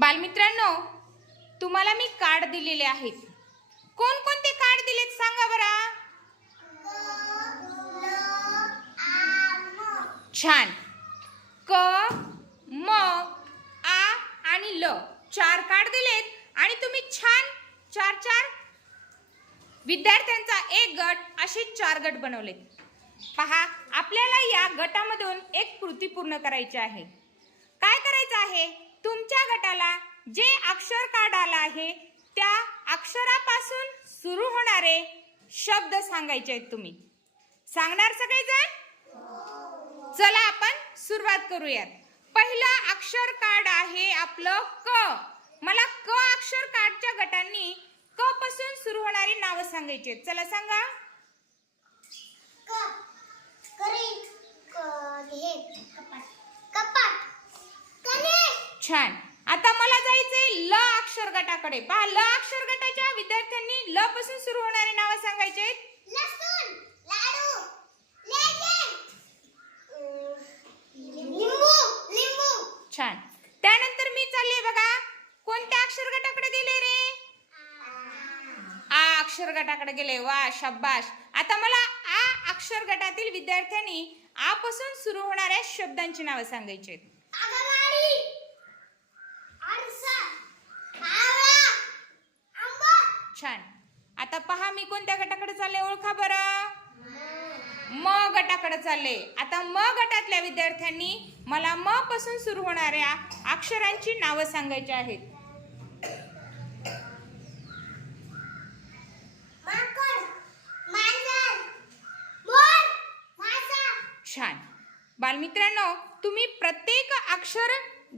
बालमित्रांनो तुम्हाला मी कार्ड दिलेले आहेत. कोणकोणते कार्ड दिलेत सांगा बरं? छान. क म आ आणि ल. चार कार्ड दिलेत आणि तुम्ही छान चार चार विद्यार्थ्यांचा एक गट असे चार गट बनवलेत. पहा आपल्याला या गटामधून एक कृती पूर्ण करायची आहे काय करायचं आहे तुमच्या गटाला जे अक्षर कार्ड आलं आहे त्या अक्षरापासून सुरू होणारे शब्द सांगायचे आहेत तुम्ही. सांगणार सगळेजण? चला आपण सुरुवात करूयात. पहिलं अक्षर कार्ड आहे आपलं क. मला क अक्षर कार्डच्या गटांनी क पासून सुरू होणारी नावं सांगायची आहेत. चला सांगा. छान. ल अक्षर गटाकडे. पहा ल अक्षर गटाच्या विद्यार्थ्यांनी ल पासून सुरू होणारी नावं सांगायची आहेत. छान. त्यानंतर मी चालले बघा. कोणत्या अक्षर गटाकडे गेले रे? आ अक्षर गटाकडे गेले. वा शब्बाश आता मला आ अक्षर गटातील विद्यार्थ्यांनी आ पासून सुरू होणाऱ्या शब्दांची नावं सांगायची आहेत. छान. आता पहा मी कोणत्या गटाकडे चालले ओळखा बरं. म गटाकडे चालले. आता म गटातल्या विद्यार्थ्यांनी मला म पासून सुरू होणाऱ्या अक्षरांची नावं सांगायची आहेत. छान. बालमित्रांनो तुम्ही प्रत्येक अक्षर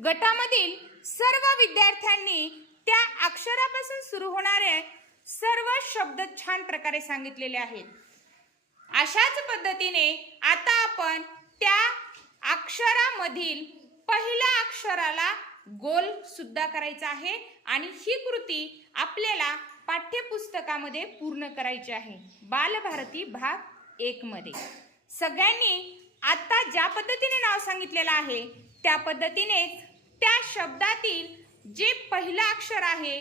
गटामधील सर्व विद्यार्थ्यांनी त्या अक्षरापासून सुरू होणारे सर्व शब्द छान प्रकारे सांगितलेले आहेत. अशाच पद्धतीने आता आपण त्या अक्षरामधील पहिल्या अक्षराला गोल सुद्धा करायचा आहे आणि ही कृती आपल्याला पाठ्यपुस्तकामध्ये पूर्ण करायची आहे. बालभारती भाग एक मध्ये सगळ्यांनी आता ज्या पद्धतीने नाव सांगितलेलं आहे त्या पद्धतीनेच त्या शब्दातील जे पहिलं अक्षर आहे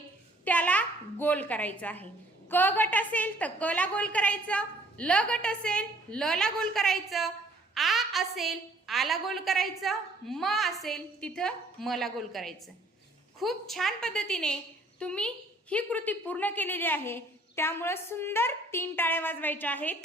त्याला गोल करायचं आहे. क गट असेल तर क ला गोल करायचं ल गट असेल ल ला गोल करायचं आ असेल आला गोल करायचं म असेल तिथं मला गोल करायचं. खूप छान पद्धतीने तुम्ही ही कृती पूर्ण केलेली आहे. त्यामुळं सुंदर तीन टाळ्या वाजवायच्या आहेत.